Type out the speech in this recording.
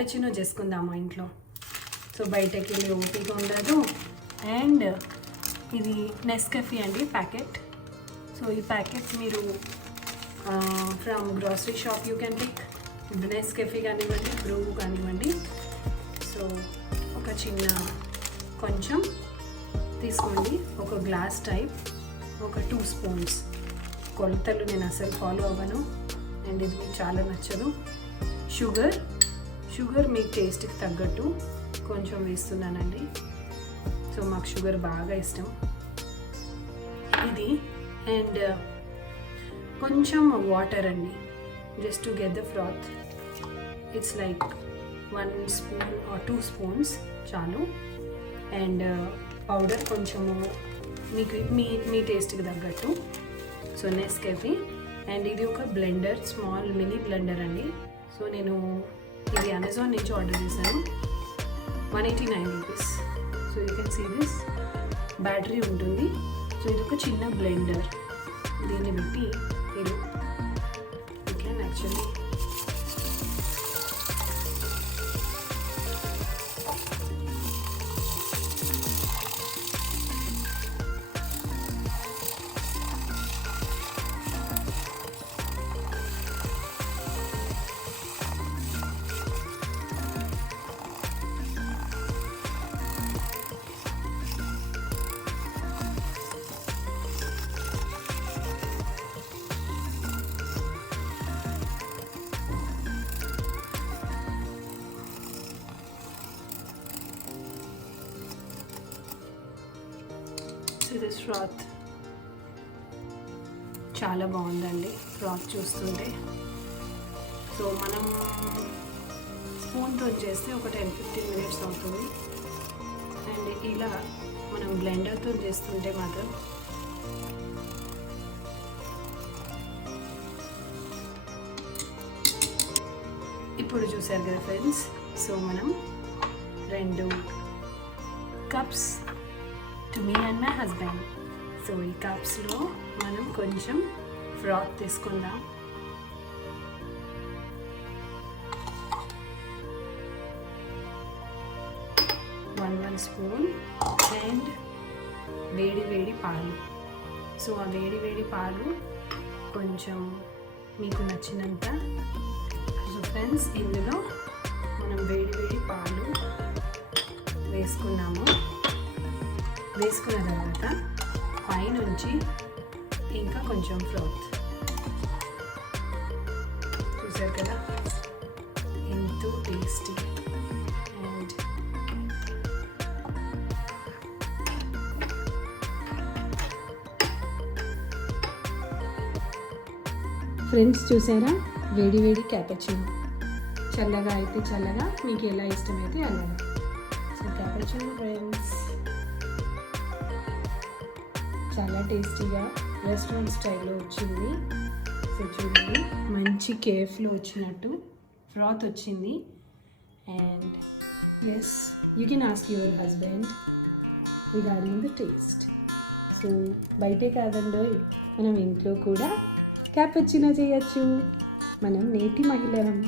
Cappuccino చేసుకుందాము ఇంట్లో. So బయటకి వెళ్ళి ఓపిక ఉండదు. అండ్ ఇది నెస్కెఫీ అండి ప్యాకెట్. సో ఈ ప్యాకెట్ మీరు from grocery shop you can pick. Nescafe కానివ్వండి, బ్రూ కానివ్వండి. సో ఒక చిన్న కొంచెం తీసుకోండి, ఒక గ్లాస్ టైప్, ఒక 2 స్పూన్స్. కొలతలు నేను అసలు ఫాలో అవ్వను అండ్ ఇది మీకు చాలా నచ్చదు. షుగర్ మీ టేస్ట్కి తగ్గట్టు కొంచెం వేస్తున్నానండి. సో మాకు షుగర్ బాగా ఇష్టం ఇది. అండ్ కొంచెం వాటర్ అండి, just to get the froth. It's like 1 spoon or 2 spoons చాలు. అండ్ పౌడర్ కొంచెము మీకు మీ టేస్ట్కి తగ్గట్టు. So Nescafe. అండ్ ఇది ఒక బ్లెండర్, స్మాల్ మినీ బ్లెండర్ అండి. సో నేను ఇది అమెజాన్ నుంచి ఆర్డర్ చేశాను, 189 rupees. So you can see this, battery ఉంటుంది. సో ఇది ఒక చిన్న బ్లెండర్, దీన్ని పెట్టి మీరు you can actually this froth చాలా బాగుందండి ఫ్రాత్ చూస్తుంటే. సో మనం స్పూన్తో చేస్తే ఒక 10-15 మినిట్స్ అవుతుంది. అండ్ ఇలా మనం బ్లెండర్తో చేస్తుంటే మాత్రం ఇప్పుడు చూసారు కదా ఫ్రెండ్స్. సో మనం 2 cups to me and my husband. So ఈ కప్స్లో మనం కొంచెం ఫ్రాత్ తీసుకుందాం. One spoon. అండ్ వేడి పాలు. సో ఆ వేడి పాలు కొంచెం మీకు నచ్చినంత. సో ఫ్రెండ్స్, ఇందులో మనం వేడి పాలు వేసుకున్నాము. వేసుకున్న తర్వాత పైనుంచి ఇంకా కొంచెం ఫ్రాత్. చూసారు కదా ఎంతో టేస్టీ. అండ్ ఫ్రెండ్స్ చూసారా, వేడి క్యాపచినో. చల్లగా అయితే చల్లగా, మీకు ఎలా ఇష్టమైతే అలాగా. సో క్యాపచినో ఫ్రెండ్స్ చాలా టేస్టీగా రెస్టారెంట్ స్టైల్లో వచ్చింది. సో చూడండి, మంచి కేఫ్లో వచ్చినట్టు ఫ్రాత్ వచ్చింది. And yes, you can ask your husband regarding the taste. So బయటే కాదండో, మనం ఇంట్లో కూడా క్యాపచినో చేయొచ్చు. మనం నేటి మహిళలం.